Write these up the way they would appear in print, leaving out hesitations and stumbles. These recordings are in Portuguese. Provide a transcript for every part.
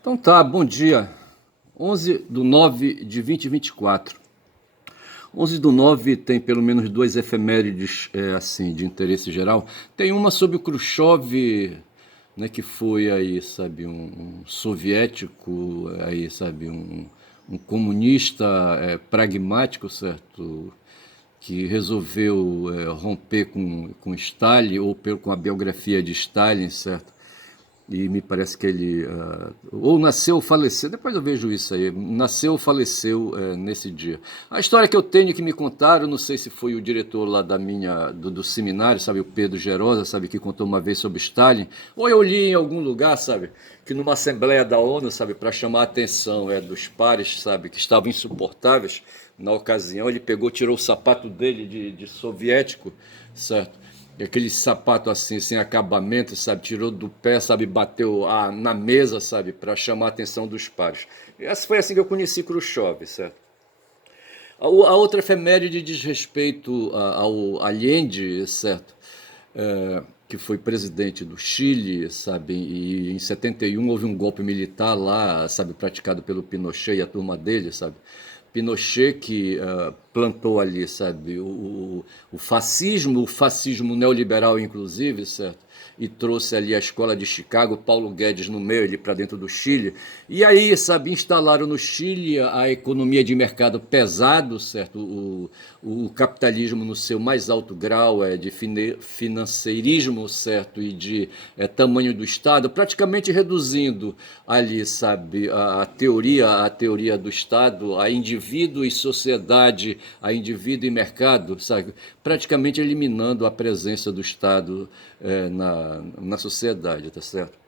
Então tá, bom dia. 11/9/2024. 11/9 tem pelo menos duas efemérides assim de interesse geral. Tem uma sobre o Khrushchev, né, que foi aí, sabe, um soviético, aí, sabe, um comunista pragmático, certo? Que resolveu romper com Stalin, ou com a biografia de Stalin, certo? E me parece que ele ou nasceu ou faleceu, depois eu vejo isso aí, nasceu ou faleceu nesse dia. A história que eu tenho que me contaram, não sei se foi o diretor lá do seminário, sabe, o Pedro Gerosa, sabe, que contou uma vez sobre Stalin, ou eu li em algum lugar, sabe, que numa assembleia da ONU, sabe, para chamar a atenção dos pares, sabe, que estavam insuportáveis na ocasião, ele pegou, tirou o sapato dele de soviético, certo? E aquele sapato assim, sem acabamento, sabe? Tirou do pé, sabe? Bateu na mesa, sabe? Para chamar a atenção dos pares. E essa foi assim que eu conheci Khrushchev, certo? A outra efeméride diz respeito ao Allende, certo? Que foi presidente do Chile, sabe? E em 71 houve um golpe militar lá, sabe? Praticado pelo Pinochet e a turma dele, sabe? Pinochet que plantou ali, sabe, o fascismo neoliberal, inclusive, certo? E trouxe ali a escola de Chicago, Paulo Guedes no meio, ali para dentro do Chile. E aí, sabe, instalaram no Chile a economia de mercado pesado, certo? O capitalismo no seu mais alto grau de financeirismo, certo? E de tamanho do Estado, praticamente reduzindo ali, sabe, a teoria do Estado, a indivíduo e sociedade, a indivíduo e mercado, sabe? Praticamente eliminando a presença do Estado na sociedade, tá certo?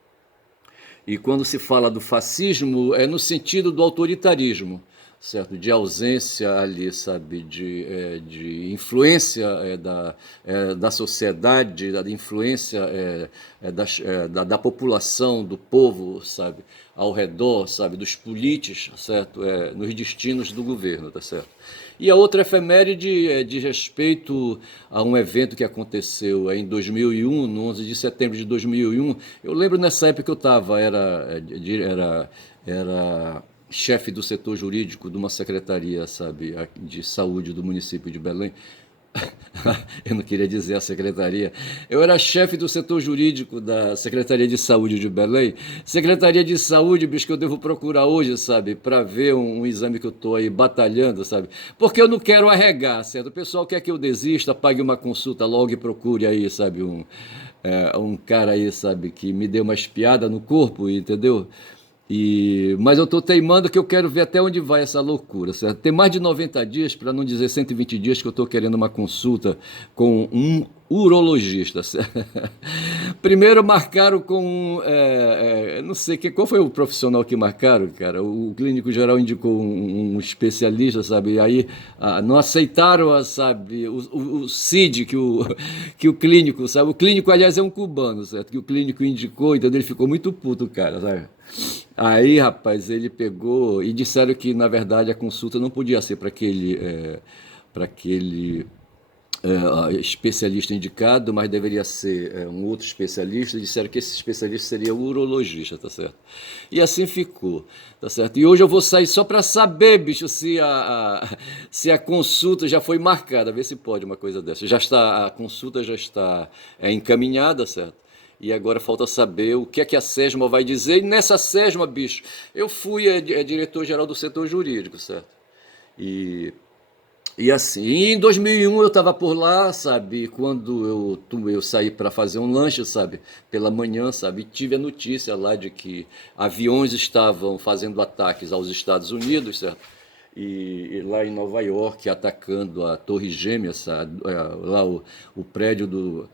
E quando se fala do fascismo, é no sentido do autoritarismo, certo? De ausência ali, sabe, de influência da sociedade, da influência da população, do povo, sabe, ao redor, sabe, dos políticos, certo? Nos destinos do governo, tá certo? E a outra efeméride é de respeito a um evento que aconteceu em 2001, no 11 de setembro de 2001. Eu lembro nessa época que eu estava, era chefe do setor jurídico de uma secretaria, sabe, de saúde do município de Belém. Eu não queria dizer a secretaria. Eu era chefe do setor jurídico da Secretaria de Saúde de Belém. Secretaria de Saúde, bicho, que eu devo procurar hoje, sabe? Para ver um exame que eu estou aí batalhando, sabe? Porque eu não quero arregar, certo? O pessoal quer que eu desista, pague uma consulta logo e procure aí, sabe? Um cara aí, sabe? Que me dê uma espiada no corpo, entendeu? Mas eu estou teimando que eu quero ver até onde vai essa loucura, certo? Tem mais de 90 dias, para não dizer 120 dias, que eu estou querendo uma consulta com um urologista, certo? Primeiro marcaram com não sei qual foi o profissional que marcaram, cara. O clínico geral indicou um especialista, sabe? Aí não aceitaram, sabe, o CID que o clínico, sabe? O clínico, aliás, é um cubano, certo? Que o clínico indicou, então ele ficou muito puto, cara, sabe? Aí, rapaz, ele pegou e disseram que, na verdade, a consulta não podia ser para aquele especialista indicado, mas deveria ser um outro especialista. Disseram que esse especialista seria o urologista, tá certo? E assim ficou, tá certo? E hoje eu vou sair só para saber, bicho, se a consulta já foi marcada, ver se pode uma coisa dessa. A consulta já está encaminhada, certo? E agora falta saber o que é que a SESMA vai dizer. E nessa SESMA, bicho, eu fui diretor-geral do setor jurídico, certo? E, e assim, em 2001 eu estava por lá, sabe? Quando eu saí para fazer um lanche, sabe? Pela manhã, sabe? E tive a notícia lá de que aviões estavam fazendo ataques aos Estados Unidos, certo? E lá em Nova York, atacando a Torre Gêmea, sabe? Lá o prédio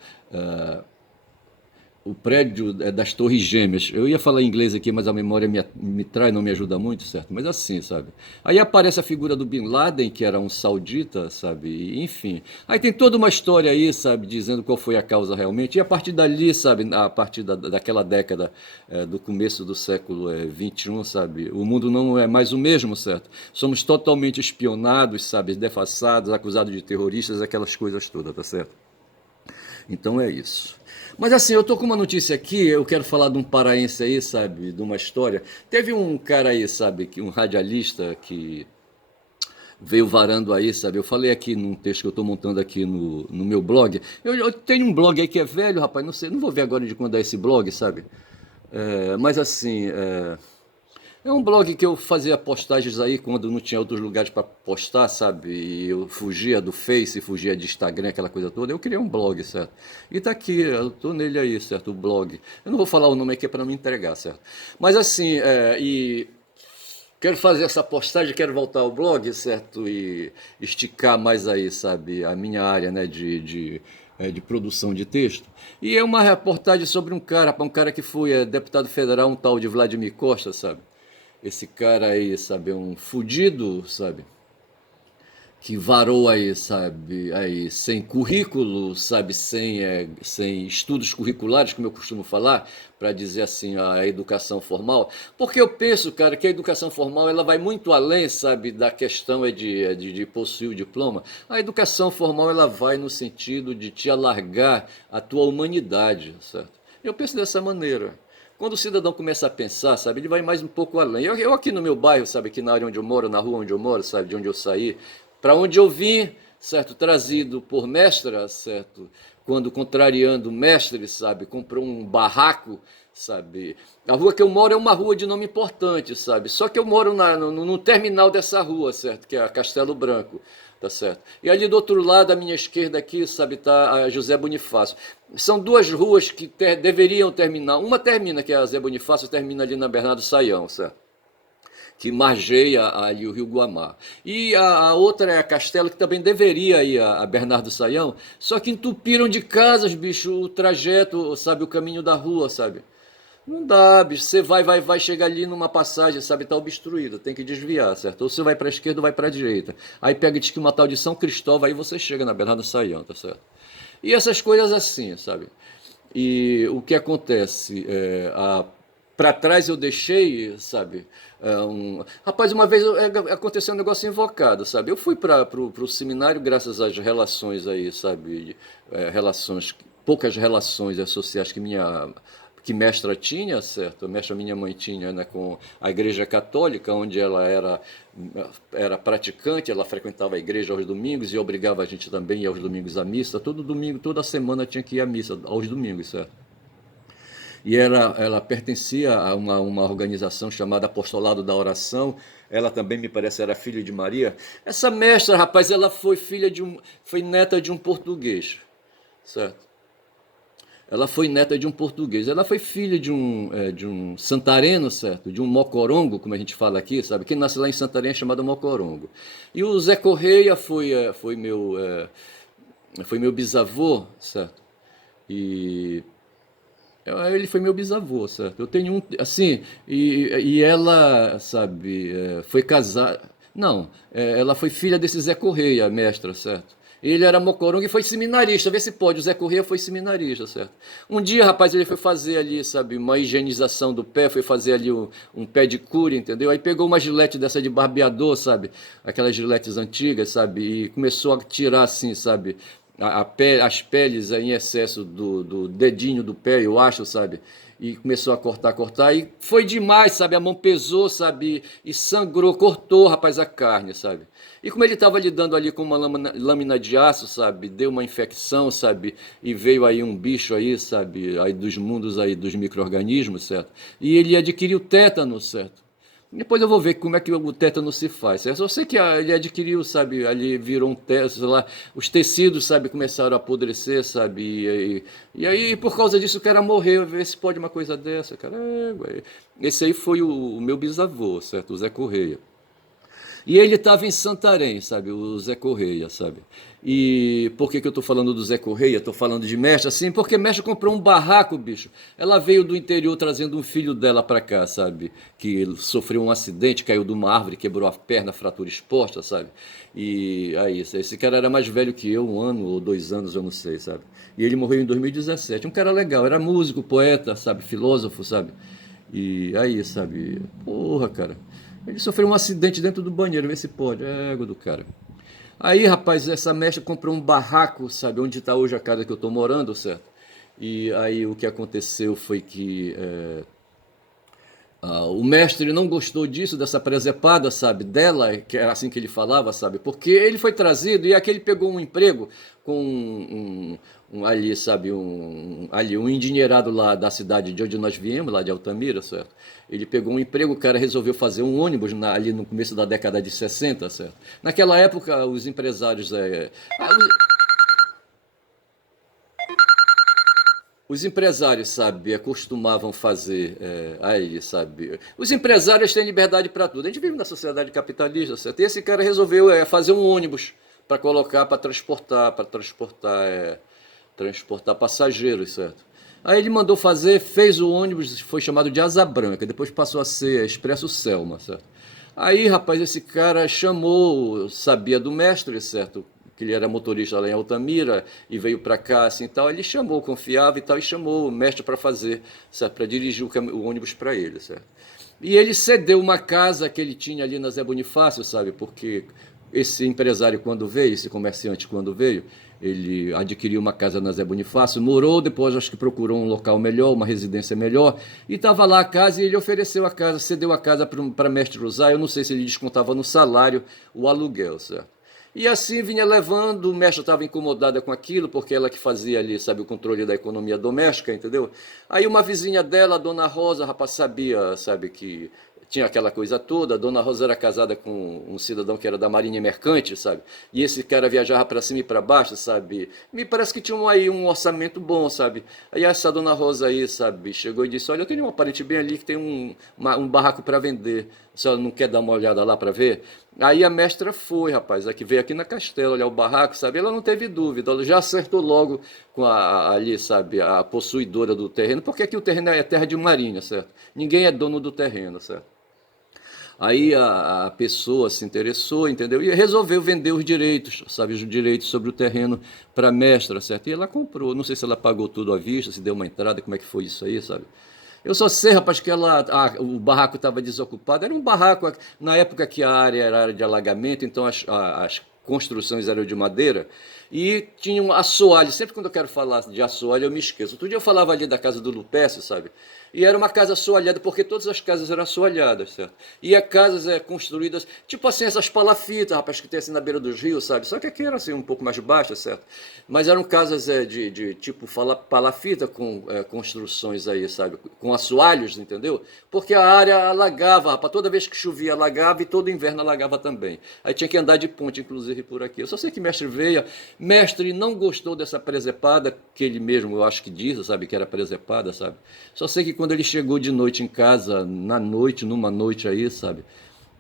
o prédio das Torres Gêmeas. Eu ia falar em inglês aqui, mas a memória me trai, não me ajuda muito, certo? Mas assim, sabe? Aí aparece a figura do Bin Laden, que era um saudita, sabe? Enfim. Aí tem toda uma história aí, sabe? Dizendo qual foi a causa realmente. E a partir dali, sabe? A partir daquela década, do começo do século XXI, sabe? O mundo não é mais o mesmo, certo? Somos totalmente espionados, sabe? Defaçados, acusados de terroristas, aquelas coisas todas, tá certo? Então é isso. Mas assim, eu tô com uma notícia aqui, eu quero falar de um paraense aí, sabe, de uma história. Teve um cara aí, sabe, que um radialista que veio varando aí, sabe? Eu falei aqui num texto que eu estou montando aqui no meu blog. Eu tenho um blog aí que é velho, rapaz, não sei, não vou ver agora de quando é esse blog, sabe? Mas assim, é um blog que eu fazia postagens aí quando não tinha outros lugares para postar, sabe? E eu fugia do Face, fugia de Instagram, aquela coisa toda. Eu criei um blog, certo? E tá aqui, eu tô nele aí, certo? O blog. Eu não vou falar o nome aqui para não me entregar, certo? Mas assim, e quero fazer essa postagem, quero voltar ao blog, certo? E esticar mais aí, sabe, a minha área, né, de produção de texto. E é uma reportagem sobre um cara que foi deputado federal, um tal de Vladimir Costa, sabe? Esse cara aí, sabe, é um fudido, sabe? Que varou aí, sabe, aí sem currículo, sabe, sem estudos curriculares, como eu costumo falar, para dizer assim, a educação formal, porque eu penso, cara, que a educação formal ela vai muito além, sabe, da questão de possuir o diploma. A educação formal ela vai no sentido de te alargar a tua humanidade, certo? Eu penso dessa maneira. Quando o cidadão começa a pensar, sabe, ele vai mais um pouco além. Eu aqui no meu bairro, sabe, aqui na área onde eu moro, na rua onde eu moro, sabe, de onde eu saí, para onde eu vim, certo, trazido por mestra, certo, quando contrariando mestre, sabe, comprou um barraco, sabe. A rua que eu moro é uma rua de nome importante, sabe, só que eu moro no terminal dessa rua, certo, que é a Castelo Branco. Tá certo? E ali do outro lado, à minha esquerda aqui, sabe, tá a José Bonifácio. São duas ruas que deveriam terminar. Uma termina, que é a José Bonifácio, termina ali na Bernardo Saião, certo? Que margeia ali o Rio Guamá. E a outra é a Castelo, que também deveria ir a Bernardo Saião, só que entupiram de casas, bicho, o trajeto, sabe, o caminho da rua, sabe? Não dá, bicho. Você vai chegar ali numa passagem, sabe? Tá obstruída, tem que desviar, certo? Ou você vai para a esquerda ou vai para a direita. Aí pega e diz que uma tal de São Cristóvão, aí você chega na Bernardo Saião, tá certo? E essas coisas assim, sabe? E o que acontece? Para trás eu deixei, sabe? Rapaz, uma vez aconteceu um negócio invocado, sabe? Eu fui para o seminário graças às relações aí, sabe? Relações, poucas relações sociais que mestra tinha, certo? A mestra minha mãe tinha, né, com a Igreja Católica, onde ela era praticante, ela frequentava a igreja aos domingos e obrigava a gente também a ir aos domingos à missa. Todo domingo, toda semana tinha que ir à missa, aos domingos, certo? E ela pertencia a uma organização chamada Apostolado da Oração. Ela também, me parece, era filha de Maria. Essa mestra, rapaz, ela foi foi neta de um português, certo? Ela foi neta de um português. Ela foi filha de um santareno, certo? De um mocorongo, como a gente fala aqui, sabe? Quem nasce lá em Santarém é chamado mocorongo. E o Zé Correia foi meu bisavô, certo? E ele foi meu bisavô, certo? Eu tenho um, assim, e ela, sabe, foi casada. Não, ela foi filha desse Zé Correia, a mestra, certo? Ele era mocorongo e foi seminarista, vê se pode. O Zé Correia foi seminarista, certo? Um dia, rapaz, ele foi fazer ali, sabe, uma higienização do pé, foi fazer ali um pé de cura, entendeu? Aí pegou uma gilete dessa de barbeador, sabe? Aquelas giletes antigas, sabe? E começou a tirar assim, sabe? As peles em excesso do dedinho do pé, eu acho, sabe? E começou a cortar, e foi demais, sabe? A mão pesou, sabe? E sangrou, cortou, rapaz, a carne, sabe? E como ele estava lidando ali com uma lâmina de aço, sabe? Deu uma infecção, sabe? E veio aí um bicho aí, sabe? Aí dos mundos aí dos micro-organismos, certo? E ele adquiriu tétano, certo? Depois eu vou ver como é que o tétano se faz. Eu só sei que ele adquiriu, sabe, ali virou um tétano, lá, os tecidos, sabe, começaram a apodrecer, sabe, e aí por causa disso o cara morreu. Vê se pode uma coisa dessa, cara. Esse aí foi o meu bisavô, certo, o Zé Correia. E ele estava em Santarém, sabe? O Zé Correia, sabe? E por que eu estou falando do Zé Correia? Estou falando de Mestre, assim, porque Mestre comprou um barraco, bicho. Ela veio do interior trazendo um filho dela para cá, sabe? Que sofreu um acidente, caiu de uma árvore, quebrou a perna, fratura exposta, sabe? E aí, esse cara era mais velho que eu, um ano ou 2 anos, eu não sei, sabe? E ele morreu em 2017. Um cara legal, era músico, poeta, sabe? Filósofo, sabe? E aí, sabe? Porra, cara. Ele sofreu um acidente dentro do banheiro, vê se pode. É égua do cara. Aí, rapaz, essa mestra comprou um barraco, sabe? Onde está hoje a casa que eu tô morando, certo? E aí o que aconteceu foi que o mestre não gostou disso, dessa presepada, sabe, dela, que era assim que ele falava, sabe, porque ele foi trazido e aquele pegou um emprego com ali, sabe, ali, um endinheirado lá da cidade de onde nós viemos, lá de Altamira, certo? Ele pegou um emprego, o cara resolveu fazer um ônibus ali no começo da década de 60, certo? Naquela época, os empresários os empresários, sabe, costumavam fazer aí, sabe. Os empresários têm liberdade para tudo. A gente vive na sociedade capitalista, certo? E esse cara resolveu fazer um ônibus para colocar, transportar passageiros, certo? Aí ele mandou fazer, fez o ônibus, foi chamado de Asa Branca, depois passou a ser Expresso Selma, certo? Aí, rapaz, esse cara chamou, sabia do mestre, certo? Que ele era motorista lá em Altamira e veio para cá, assim, tal. Ele chamou, confiava e tal, e chamou o mestre para fazer, certo? Para dirigir o ônibus para ele, certo? E ele cedeu uma casa que ele tinha ali na Zé Bonifácio, sabe? Porque esse empresário, quando veio, esse comerciante, quando veio, ele adquiriu uma casa na Zé Bonifácio, morou, depois acho que procurou um local melhor, uma residência melhor, e estava lá a casa e ele ofereceu a casa, cedeu a casa para mestre usar. Eu não sei se ele descontava no salário o aluguel, certo? E assim vinha levando, o mestre estava incomodada com aquilo, porque ela que fazia ali, sabe, o controle da economia doméstica, entendeu? Aí uma vizinha dela, a Dona Rosa, rapaz, sabia, sabe, que tinha aquela coisa toda. A Dona Rosa era casada com um cidadão que era da Marinha Mercante, sabe? E esse cara viajava para cima e para baixo, sabe? Me parece que tinha aí um orçamento bom, sabe? Aí essa Dona Rosa aí, sabe, chegou e disse: Olha, eu tenho um parente bem ali que tem um barraco para vender. A senhora não quer dar uma olhada lá para ver? Aí a mestra foi, rapaz, aqui veio aqui na Castela olhar o barraco, sabe? Ela não teve dúvida, ela já acertou logo com ali, sabe, a possuidora do terreno, porque aqui o terreno é terra de marinha, certo? Ninguém é dono do terreno, certo? Aí a pessoa se interessou, entendeu? E resolveu vender os direitos, sabe? Os direitos sobre o terreno para a mestra, certo? E ela comprou. Não sei se ela pagou tudo à vista, se deu uma entrada, como é que foi isso aí, sabe? Eu só sei, rapaz, que o barraco estava desocupado. Era um barraco, na época que a área era área de alagamento, então as construções eram de madeira e tinha um assoalho. Sempre quando eu quero falar de assoalho, eu me esqueço. Outro dia eu falava ali da casa do Lupécio, sabe? E era uma casa assoalhada, porque todas as casas eram assoalhadas, certo? E as casas construídas, tipo assim, essas palafitas, rapaz, que tem assim na beira dos rios, sabe? Só que aqui era assim um pouco mais baixa, certo? Mas eram casas de tipo palafita, com construções aí, sabe? Com assoalhos, entendeu? Porque a área alagava, rapaz. Toda vez que chovia, alagava, e todo inverno alagava também. Aí tinha que andar de ponte, inclusive, por aqui. Eu só sei que mestre veio, mestre não gostou dessa presepada, que ele mesmo, eu acho que diz, sabe, que era presepada, sabe? Só sei que quando ele chegou de noite em casa, na noite, numa noite aí, sabe?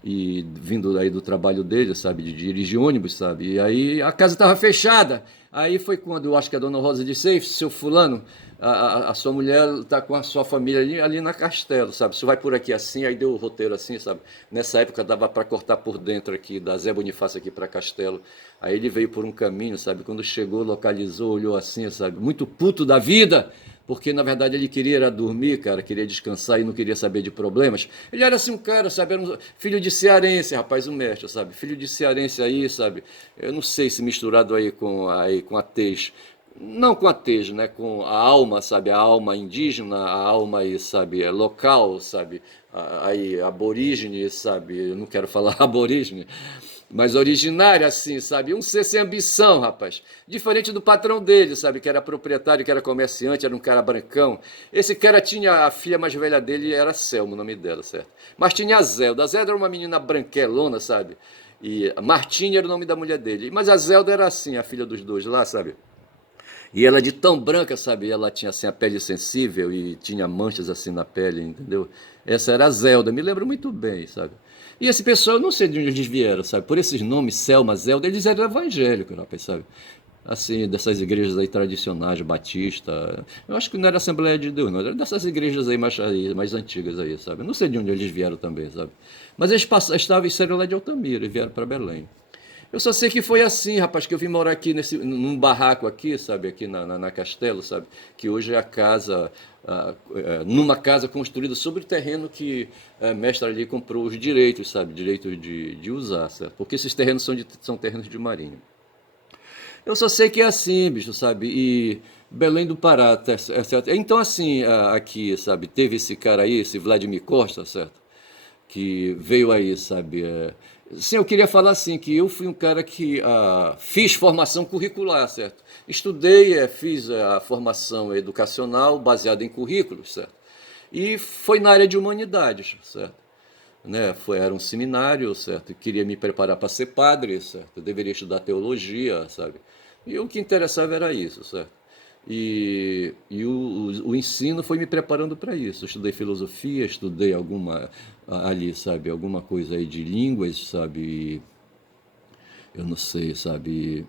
E vindo aí do trabalho dele, sabe? De dirigir ônibus, sabe? E aí a casa estava fechada. Aí foi quando eu acho que a dona Rosa disse: Ei, seu fulano, a sua mulher está com a sua família ali na Castelo, sabe? Você vai por aqui assim, aí deu o roteiro assim, sabe? Nessa época dava para cortar por dentro aqui, da Zé Bonifácio aqui para Castelo. Aí ele veio por um caminho, sabe? Quando chegou, localizou, olhou assim, sabe? Muito puto da vida, porque na verdade ele queria era dormir, cara, queria descansar e não queria saber de problemas. Ele era assim um cara, sabe, era filho de cearense, rapaz, um mestre, sabe, filho de cearense aí, sabe, eu não sei se misturado aí com a tez, não com a tez, né, com a alma, sabe, a alma indígena, a alma aí, sabe, local, sabe, aí aborígene, sabe, eu não quero falar aborígene, mas originário assim, sabe? Um ser sem ambição, rapaz. Diferente do patrão dele, sabe? Que era proprietário, que era comerciante, era um cara brancão. Esse cara tinha a filha mais velha dele, era Selma, o nome dela, certo? Mas tinha a Zelda. A Zelda era uma menina branquelona, sabe? E Martinha era o nome da mulher dele. Mas a Zelda era assim, a filha dos dois lá, sabe? E ela de tão branca, sabe? Ela tinha assim a pele sensível e tinha manchas assim na pele, entendeu? Essa era a Zelda, me lembro muito bem, sabe? E esse pessoal, eu não sei de onde eles vieram, sabe? Por esses nomes, Selma, Zelda, eles eram evangélicos, rapaz, sabe? Assim, dessas igrejas aí tradicionais, Batista. Eu acho que não era Assembleia de Deus, não. Era dessas igrejas aí mais antigas aí, sabe? Eu não sei de onde eles vieram também, sabe? Mas eles estavam em Sério lá de Altamira e vieram para Belém. Eu só sei que foi assim, rapaz, que eu vim morar aqui num barraco aqui, sabe, aqui na Castelo, sabe, que hoje é a casa, numa casa construída sobre o terreno que a mestra ali comprou os direitos, sabe, direitos de usar, certo? Porque esses terrenos são terrenos de marinha. Eu só sei que é assim, bicho, sabe? E Belém do Pará, certo? Então, assim, aqui, sabe, teve esse cara aí, esse Vladimir Costa, certo? Que veio aí, sabe? Sim, eu queria falar assim, que eu fui um cara que fiz formação curricular, certo? Estudei, fiz a formação educacional baseada em currículos, certo? E foi na área de humanidades, certo? Né? Era um seminário, certo? Eu queria me preparar para ser padre, certo? Eu deveria estudar teologia, sabe? E o que interessava era isso, certo? O ensino foi me preparando para isso. Eu estudei filosofia, estudei alguma ali, sabe, alguma coisa aí de línguas, sabe? Eu não sei, sabe?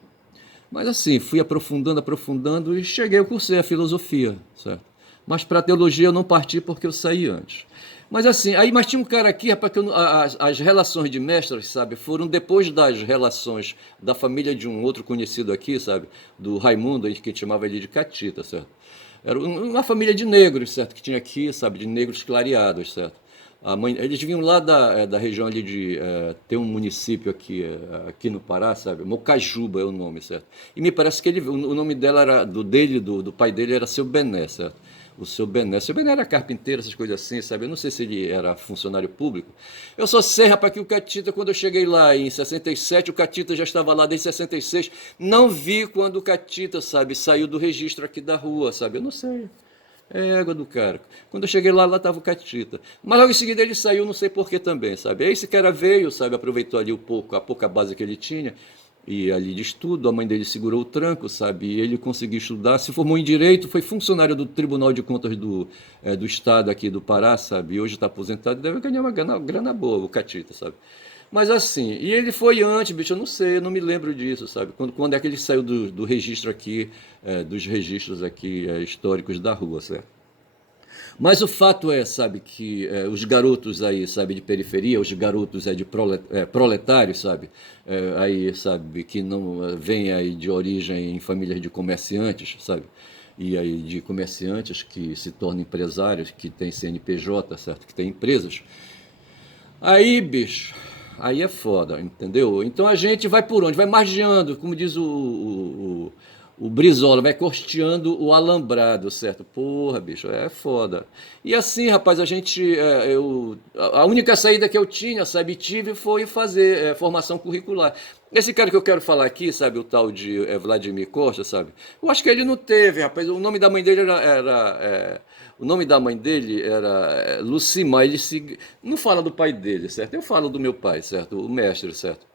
Mas assim, fui aprofundando, aprofundando e cheguei, eu cursei a filosofia, certo? Mas para a teologia eu não parti porque eu saí antes. Mas assim, aí mas tinha um cara aqui, rapaz, que as relações de mestres, sabe, foram depois das relações da família de um outro conhecido aqui, sabe, do Raimundo, a gente chamava ele de Catita, certo? Era uma família de negros, certo, que tinha aqui, sabe, de negros clareados, certo? Eles vinham lá da região ali tem um município aqui no Pará, sabe? Mocajuba é o nome, certo? E me parece que o nome dela era, do pai dele era Seu Bené, certo? O Seu Bené. Seu Bené era carpinteiro, essas coisas assim, sabe? Eu não sei se ele era funcionário público. Eu só sei, rapaz, que o Catita, quando eu cheguei lá em 67, o Catita já estava lá desde 66. Não vi quando o Catita, sabe, saiu do registro aqui da rua, sabe? Eu não sei. É égua do cara. Quando eu cheguei lá estava o Catita. Mas logo em seguida ele saiu, não sei por que também, sabe? Aí esse cara veio, sabe? Aproveitou ali a pouca base que ele tinha, e ali de estudo, a mãe dele segurou o tranco, sabe? E ele conseguiu estudar, se formou em Direito, foi funcionário do Tribunal de Contas do Estado aqui do Pará, sabe? E hoje está aposentado e deve ganhar uma grana boa, o Catita, sabe? Mas assim, e ele foi antes, bicho, eu não sei, eu não me lembro disso, sabe? Quando é que ele saiu do registro aqui, dos registros aqui históricos da rua, certo? Mas o fato é, sabe, que os garotos aí, sabe, de periferia, os garotos proletários, sabe, aí, sabe, que não vêm aí de origem em famílias de comerciantes, sabe, e aí de comerciantes que se tornam empresários, que têm CNPJ, certo, que têm empresas. Aí, bicho, aí é foda, entendeu? Então a gente vai por onde? Vai margeando, como diz o Brizola, vai costeando o alambrado, certo? Porra, bicho, é foda. E assim, rapaz, a única saída que eu tinha, sabe, tive foi fazer formação curricular. Esse cara que eu quero falar aqui, sabe, o tal de Vladimir Costa, sabe? Eu acho que ele não teve, rapaz. O nome da mãe dele o nome da mãe dele era Lucimar. Não fala do pai dele, certo? Eu falo do meu pai, certo? O mestre, certo?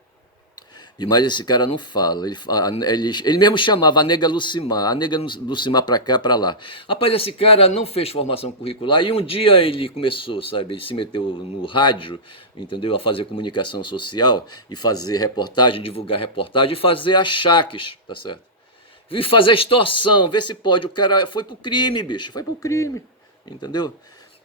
Mas esse cara não fala. Ele mesmo chamava a nega Lucimar, a nega Lucimar pra cá, pra lá. Rapaz, esse cara não fez formação curricular e um dia ele começou, sabe? Ele se meteu no rádio, entendeu? A fazer comunicação social e fazer reportagem, divulgar reportagem e fazer achaques, tá certo? E fazer extorsão, ver se pode. O cara foi pro crime, bicho, foi pro crime, entendeu?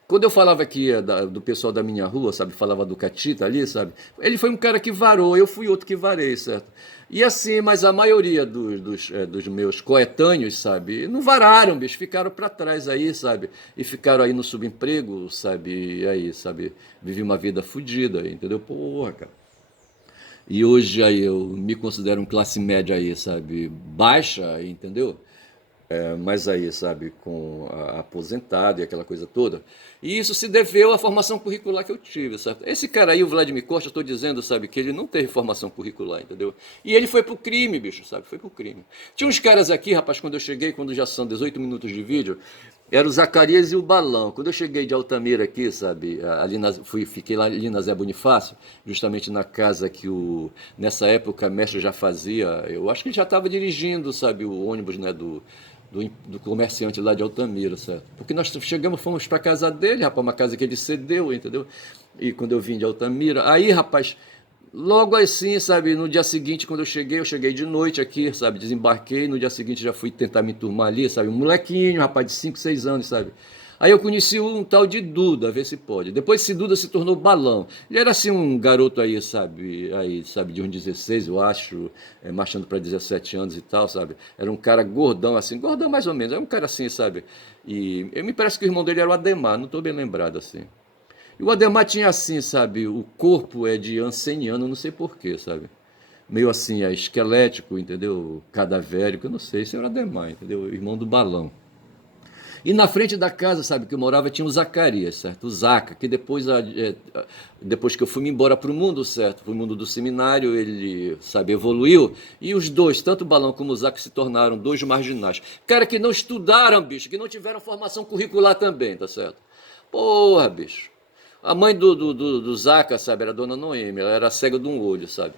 Quando eu falava aqui do pessoal da minha rua, sabe, falava do Catita ali, sabe, ele foi um cara que varou, eu fui outro que varei, certo? E assim, mas a maioria dos meus coetâneos, sabe, não vararam, bicho, ficaram para trás aí, sabe, e ficaram aí no subemprego, sabe, e aí, sabe, vivi uma vida fodida, entendeu? Porra, cara. E hoje aí eu me considero um classe média aí, sabe, baixa, entendeu? Mas aí, sabe, com aposentado e aquela coisa toda. E isso se deveu à formação curricular que eu tive, certo? Esse cara aí, o Vladimir Costa, eu estou dizendo, sabe, que ele não teve formação curricular, entendeu? E ele foi pro crime, bicho, sabe? Foi pro crime. Tinha uns caras aqui, rapaz, quando eu cheguei, quando já são 18 minutos de vídeo, era o Zacarias e o Balão. Quando eu cheguei de Altamira aqui, sabe, fiquei lá ali na Zé Bonifácio, justamente na casa que nessa época a mestre já fazia, eu acho que ele já estava dirigindo, sabe, o ônibus, né, do comerciante lá de Altamira, certo? Porque nós chegamos, fomos para casa dele, rapaz, uma casa que ele cedeu, entendeu? E quando eu vim de Altamira, aí, rapaz, logo assim, sabe, no dia seguinte, quando eu cheguei de noite aqui, sabe, desembarquei, no dia seguinte já fui tentar me enturmar ali, sabe, um molequinho, rapaz, de 5 6 anos, sabe? Aí eu conheci um tal de Duda, ver se pode. Depois esse Duda se tornou Balão. Ele era assim um garoto aí, sabe, de uns 16, eu acho, marchando para 17 anos e tal, sabe? Era um cara gordão assim, gordão mais ou menos, era um cara assim, sabe? E me parece que o irmão dele era o Ademar, não estou bem lembrado assim. E o Ademar tinha assim, sabe, o corpo é de anceniano, não sei porquê, sabe? meio assim, esquelético, entendeu? Cadavérico, eu não sei, isso era Ademar, entendeu? O irmão do Balão. E na frente da casa, sabe, que eu morava, tinha o Zacarias, certo? O Zaca, que depois, depois que eu fui embora para o mundo, certo? Para o mundo do seminário, ele, sabe, evoluiu. E os dois, tanto o Balão como o Zaca, se tornaram dois marginais. Cara que não estudaram, bicho, que não tiveram formação curricular também, tá certo? Porra, bicho. A mãe do Zaca, sabe, era a dona Noêmia, ela era cega de um olho, sabe?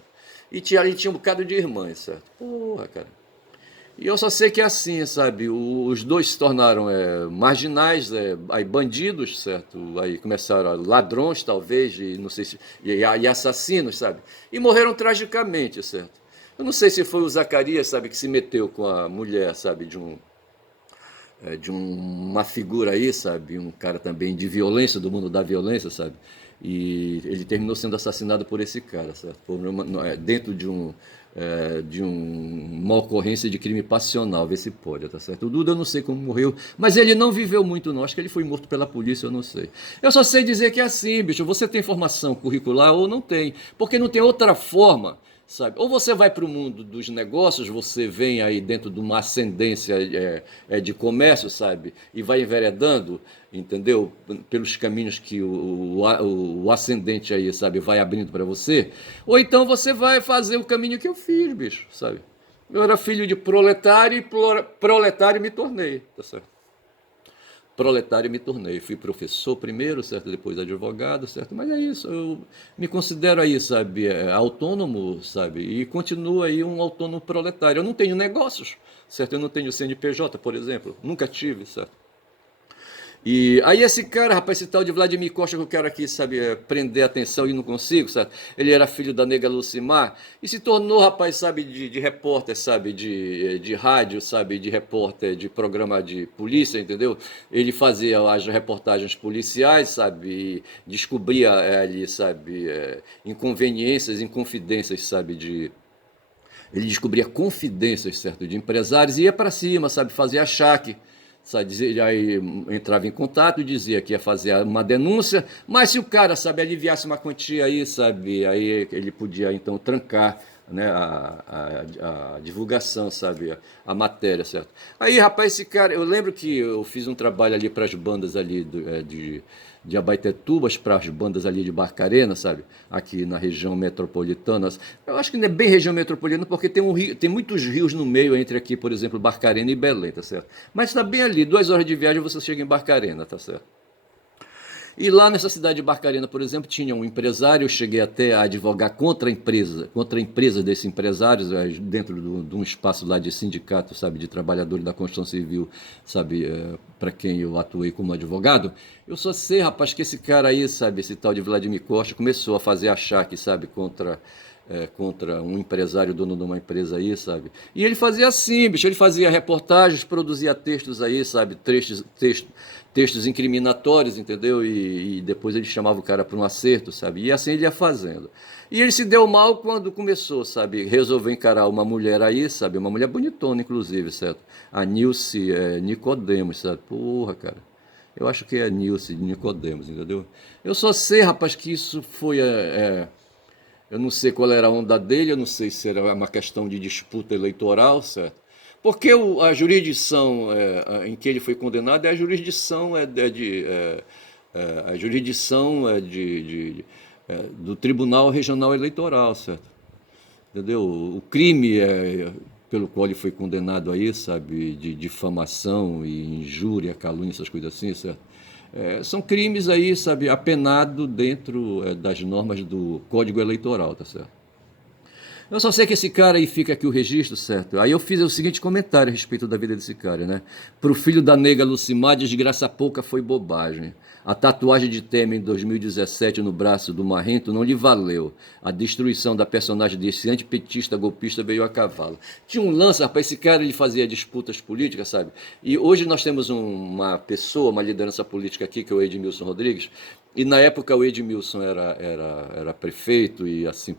E tinha um bocado de irmãs, certo? Porra, cara. E eu só sei que é assim, sabe? Os dois se tornaram marginais, aí bandidos, certo? Aí começaram ladrões, talvez, e não sei se e assassinos, sabe? E morreram tragicamente, certo? Eu não sei se foi o Zacarias, sabe, que se meteu com a mulher, sabe, uma figura aí, sabe? Um cara também de violência, do mundo da violência, sabe? E ele terminou sendo assassinado por esse cara, certo? Dentro de uma ocorrência de crime passional, vê se pode, tá certo? O Duda eu não sei como morreu, mas ele não viveu muito não, acho que ele foi morto pela polícia, eu não sei. Eu só sei dizer que é assim, bicho, você tem formação curricular ou não tem, porque não tem outra forma, sabe? Ou você vai para o mundo dos negócios, você vem aí dentro de uma ascendência de comércio, sabe? E vai enveredando, entendeu? Pelos caminhos que o ascendente aí, sabe, vai abrindo para você. Ou então você vai fazer o caminho que eu fiz, bicho, sabe? Eu era filho de proletário e proletário me tornei, tá certo? Proletário me tornei. Fui professor primeiro, certo? Depois advogado, certo? Mas é isso, eu me considero aí, sabe, autônomo, sabe? E continuo aí um autônomo proletário. Eu não tenho negócios, certo? Eu não tenho CNPJ, por exemplo. Nunca tive, certo? E aí esse cara, rapaz, esse tal de Vladimir Costa que eu quero aqui, sabe, prender a atenção e não consigo, sabe? Ele era filho da nega Lucimar e se tornou, rapaz, sabe, de repórter, sabe, de rádio, sabe, de repórter de programa de polícia, entendeu? Ele fazia as reportagens policiais, sabe, e descobria ali, sabe, inconveniências, inconfidências, sabe, ele descobria confidências, certo, de empresários e ia para cima, sabe, fazia achaque. Sabe, aí entrava em contato e dizia que ia fazer uma denúncia, mas se o cara, sabe, aliviasse uma quantia aí, sabe, aí ele podia então trancar, né, a divulgação, sabe, a matéria, certo? Aí, rapaz, esse cara, eu lembro que eu fiz um trabalho ali para as bandas ali de Abaetetubas, para as bandas ali de Barcarena, sabe, aqui na região metropolitana. Eu acho que não é bem região metropolitana porque tem um rio, tem muitos rios no meio entre aqui, por exemplo, Barcarena e Belém, tá certo? Mas está bem ali, 2 horas de viagem você chega em Barcarena, tá certo? E lá nessa cidade de Barcarena, por exemplo, tinha um empresário, eu cheguei até a advogar contra a empresa desses empresários, dentro de um espaço lá de sindicato, sabe, de trabalhadores da construção civil, sabe, para quem eu atuei como advogado. Eu só sei, rapaz, que esse cara aí, sabe, esse tal de Vladimir Costa, começou a fazer achaque, sabe, contra um empresário, dono de uma empresa aí, sabe? E ele fazia assim, bicho, ele fazia reportagens, produzia textos aí, sabe? Textos incriminatórios, entendeu? E depois ele chamava o cara para um acerto, sabe? E assim ele ia fazendo. E ele se deu mal quando começou, sabe? Resolveu encarar uma mulher aí, sabe? Uma mulher bonitona, inclusive, certo? A Nilce Nicodemos, sabe? Porra, cara. Eu acho que é a Nilce Nicodemos, entendeu? Eu só sei, rapaz, que isso foi eu não sei qual era a onda dele, eu não sei se era uma questão de disputa eleitoral, certo? Porque a jurisdição em que ele foi condenado é a jurisdição a jurisdição do Tribunal Regional Eleitoral, certo? Entendeu? O crime pelo qual ele foi condenado aí, sabe, de difamação e injúria, calúnia, essas coisas assim, certo? São crimes aí, sabe, apenado dentro das normas do Código Eleitoral, tá certo? Eu só sei que esse cara aí fica aqui o registro, certo? Aí eu fiz o seguinte comentário a respeito da vida desse cara, né? Pro filho da nega Lucimar, desgraça pouca foi bobagem. A tatuagem de Temer em 2017 no braço do Marrento não lhe valeu. A destruição da personagem desse antipetista golpista veio a cavalo. Tinha um lance, rapaz, esse cara ele fazia disputas políticas, sabe? E hoje nós temos uma pessoa, uma liderança política aqui, que é o Edmilson Rodrigues, e na época o Edmilson era prefeito e assim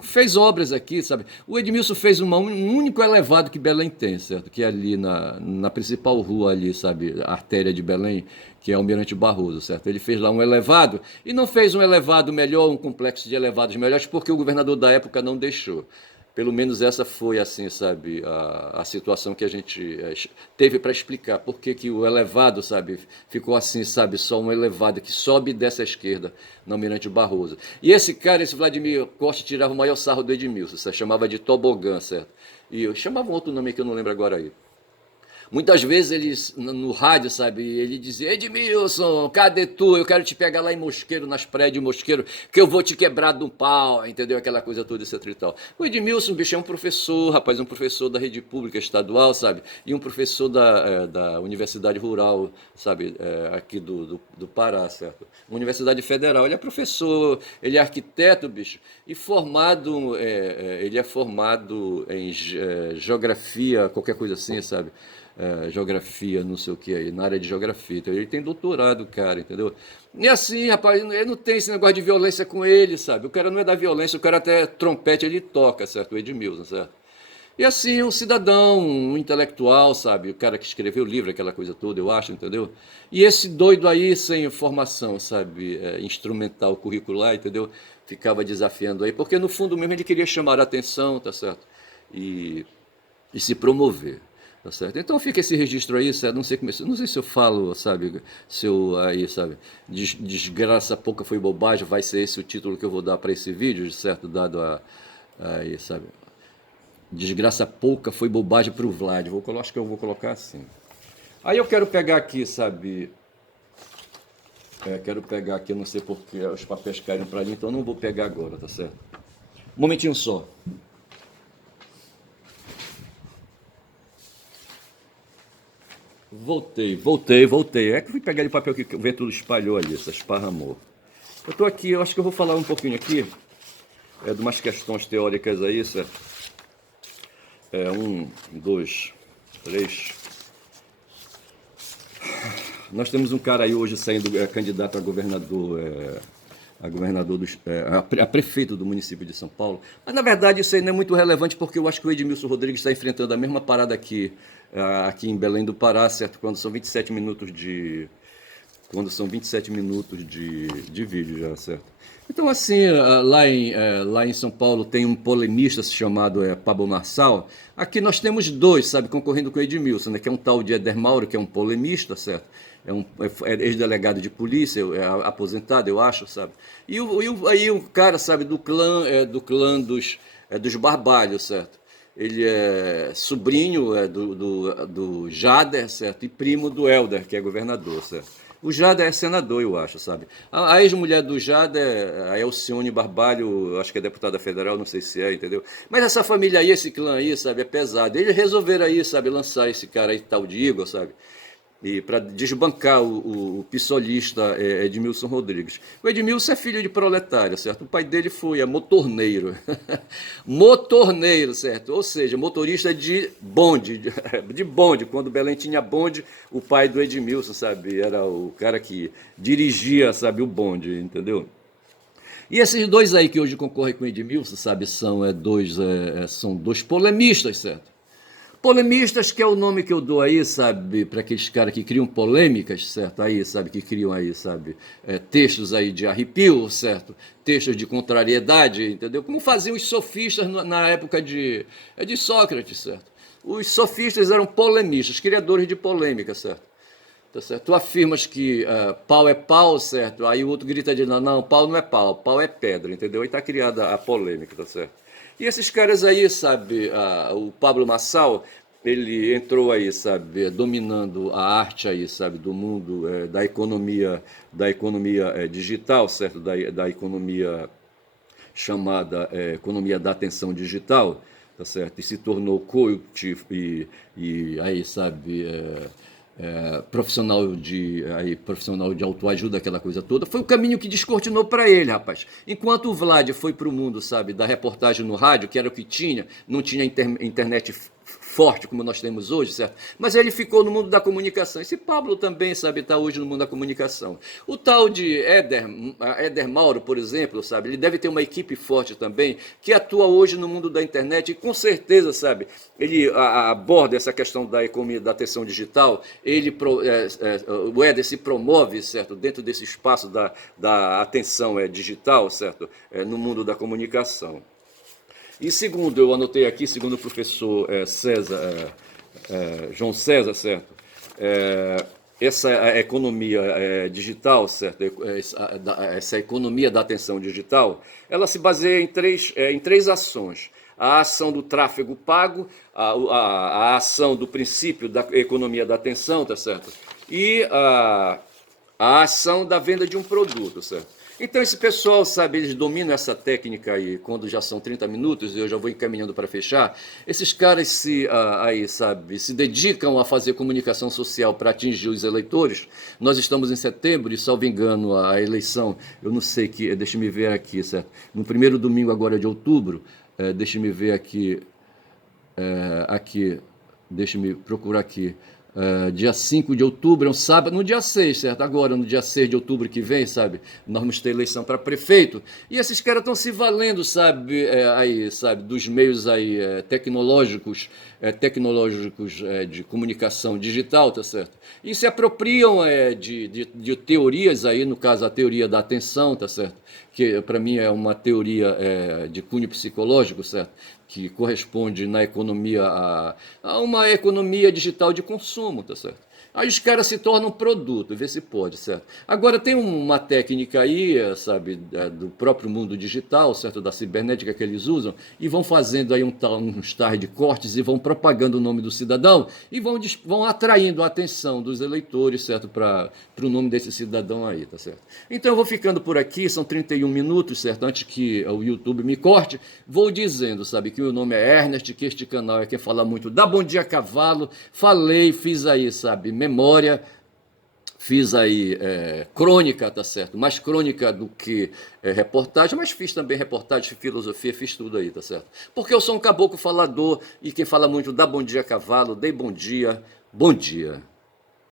fez obras aqui, sabe? O Edmilson fez um único elevado que Belém tem, certo? Que é ali na principal rua ali, sabe? A artéria de Belém, que é Almirante Barroso, certo? Ele fez lá um elevado e não fez um elevado melhor, um complexo de elevados melhores, porque o governador da época não deixou. Pelo menos essa foi, assim, sabe, a situação que a gente teve para explicar por que que o elevado, sabe, ficou assim, sabe, só um elevado que sobe e desce à esquerda, no Almirante Barroso. E esse cara, esse Vladimir Costa, tirava o maior sarro do Edmilson, você chamava de tobogã, certo? E eu chamava um outro nome que eu não lembro agora aí. Muitas vezes eles, no rádio, sabe, ele dizia: Edmilson, cadê tu? Eu quero te pegar lá em Mosqueiro, nas praias de Mosqueiro, que eu vou te quebrar de um pau, entendeu? Aquela coisa toda, etc e tal. O Edmilson, bicho, é um professor, rapaz, um professor da rede pública estadual, sabe? E um professor da Universidade Rural, sabe, aqui do Pará, certo? Uma Universidade Federal. Ele é professor, ele é arquiteto, bicho, e formado, ele é formado em geografia, qualquer coisa assim, sabe? Geografia, não sei o que aí, na área de geografia. Então, ele tem doutorado, cara, entendeu? E assim, rapaz, ele não tem esse negócio de violência com ele, sabe? O cara não é da violência, o cara até trompete ele toca, certo? O Edmilson, certo? E assim, um cidadão, um intelectual, sabe? O cara que escreveu o livro, aquela coisa toda, eu acho, entendeu? E esse doido aí, sem formação, sabe? Instrumental, curricular, entendeu? Ficava desafiando aí, porque no fundo mesmo ele queria chamar a atenção, tá certo? E, e se promover. Tá certo? Então fica esse registro aí, certo? Não sei como, não sei se eu falo, sabe, se eu aí, sabe, desgraça pouca foi bobagem, vai ser esse o título que eu vou dar para esse vídeo, certo? Dado aí, sabe? Desgraça pouca foi bobagem para o Vlad. Acho que eu vou colocar assim. Aí eu quero pegar aqui, sabe? Quero pegar aqui, eu não sei porque os papéis caíram para ali, então eu não vou pegar agora, tá certo? Um momentinho só. Voltei. É que eu fui pegar o papel que o vento espalhou ali, essa esparramou. Eu tô aqui, eu acho que eu vou falar um pouquinho aqui, de umas questões teóricas aí, certo? Um, dois, três. Nós temos um cara aí hoje saindo candidato a governador a prefeito do município de São Paulo. Mas na verdade isso aí não é muito relevante porque eu acho que o Edmilson Rodrigues está enfrentando a mesma parada aqui em Belém do Pará, certo? Quando são 27 minutos de vídeo já, certo? Então assim, lá em São Paulo tem um polemista chamado Pablo Marçal. Aqui nós temos dois, sabe, concorrendo com o Edmilson, né? Que é um tal de Éder Mauro, que é um polemista, certo? É ex-delegado de polícia, aposentado, eu acho, sabe? Aí o cara, sabe, do clã dos Barbalhos, certo? Ele é sobrinho do Jader, certo? E primo do Helder, que é governador, certo? O Jader é senador, eu acho, sabe? A ex-mulher do Jader, a Elcione Barbalho, acho que é deputada federal, não sei se é, entendeu? Mas essa família aí, esse clã aí, sabe, é pesado. Eles resolveram aí, sabe, lançar esse cara aí, tal de Igor, sabe? E para desbancar o pissolista Edmilson Rodrigues. O Edmilson é filho de proletário, certo? O pai dele foi motorneiro. Motorneiro, certo? Ou seja, motorista de bonde. De bonde. Quando Belém tinha bonde, o pai do Edmilson, sabe? Era o cara que dirigia, sabe, o bonde, entendeu? E esses dois aí que hoje concorrem com o Edmilson, sabe, são dois polemistas, certo? Polemistas, que é o nome que eu dou aí, sabe, para aqueles caras que criam polêmicas, certo? Aí, sabe, que criam aí, sabe, textos aí de arrepio, certo? Textos de contrariedade, entendeu? Como faziam os sofistas na época de Sócrates, certo? Os sofistas eram polemistas, criadores de polêmica, certo? Tá certo? Tu afirmas que pau é pau, certo? Aí o outro grita de não, pau não é pau é pedra, entendeu? Aí tá criada a polêmica, tá certo? E esses caras aí, sabe, o Pablo Marçal, ele entrou aí, sabe, dominando a arte aí, sabe, do mundo da economia digital, certo? Da economia chamada economia da atenção digital, tá certo? E se tornou coach e aí, sabe, profissional de autoajuda, aquela coisa toda. Foi o caminho que descortinou para ele, rapaz. Enquanto o Vlad foi para o mundo, sabe, da reportagem no rádio, que era o que tinha, não tinha internet forte como nós temos hoje, certo? Mas ele ficou no mundo da comunicação. Esse Pablo também, sabe, está hoje no mundo da comunicação. O tal de Éder Mauro, por exemplo, sabe, ele deve ter uma equipe forte também, que atua hoje no mundo da internet e com certeza, sabe, ele aborda essa questão da economia da atenção digital, o Éder se promove, certo, dentro desse espaço da atenção digital, certo, no mundo da comunicação. E segundo, eu anotei aqui, segundo o professor João César, certo? É, essa economia digital, certo? Essa economia da atenção digital, ela se baseia em três ações. A ação do tráfego pago, a ação do princípio da economia da atenção, tá certo? E a ação da venda de um produto, certo? Então esse pessoal, sabe, eles dominam essa técnica aí, quando já são 30 minutos, e eu já vou encaminhando para fechar. Esses caras aí, sabe, se dedicam a fazer comunicação social para atingir os eleitores. Nós estamos em setembro e, salvo engano, a eleição, eu não sei que, deixa me ver aqui, certo? No primeiro domingo agora de outubro, deixa me ver aqui, deixa me procurar aqui. Dia 5 de outubro, é um sábado, no dia 6, certo? Agora, no dia 6 de outubro que vem, sabe? Nós vamos ter eleição para prefeito. E esses caras estão se valendo, sabe, aí, sabe, dos meios aí tecnológicos de comunicação digital, tá certo? E se apropriam de teorias aí, no caso, a teoria da atenção, tá certo? Que para mim é uma teoria de cunho psicológico, certo? Que corresponde na economia a uma economia digital de consumo, tá certo? Aí os caras se tornam produto, vê se pode, certo? Agora tem uma técnica aí, sabe, do próprio mundo digital, certo, da cibernética que eles usam, e vão fazendo aí uns tais de cortes e vão propagando o nome do cidadão e vão atraindo a atenção dos eleitores, certo, para o nome desse cidadão aí, tá certo? Então eu vou ficando por aqui, são 31 minutos, certo, antes que o YouTube me corte, vou dizendo, sabe, que o meu nome é Ernest, que este canal é quem fala muito da Bom Dia Cavalo, fiz aí, sabe, memória, fiz aí crônica, tá certo? Mais crônica do que reportagem, mas fiz também reportagem, filosofia, fiz tudo aí, tá certo? Porque eu sou um caboclo falador e quem fala muito dá bom dia cavalo, dei bom dia, bom dia.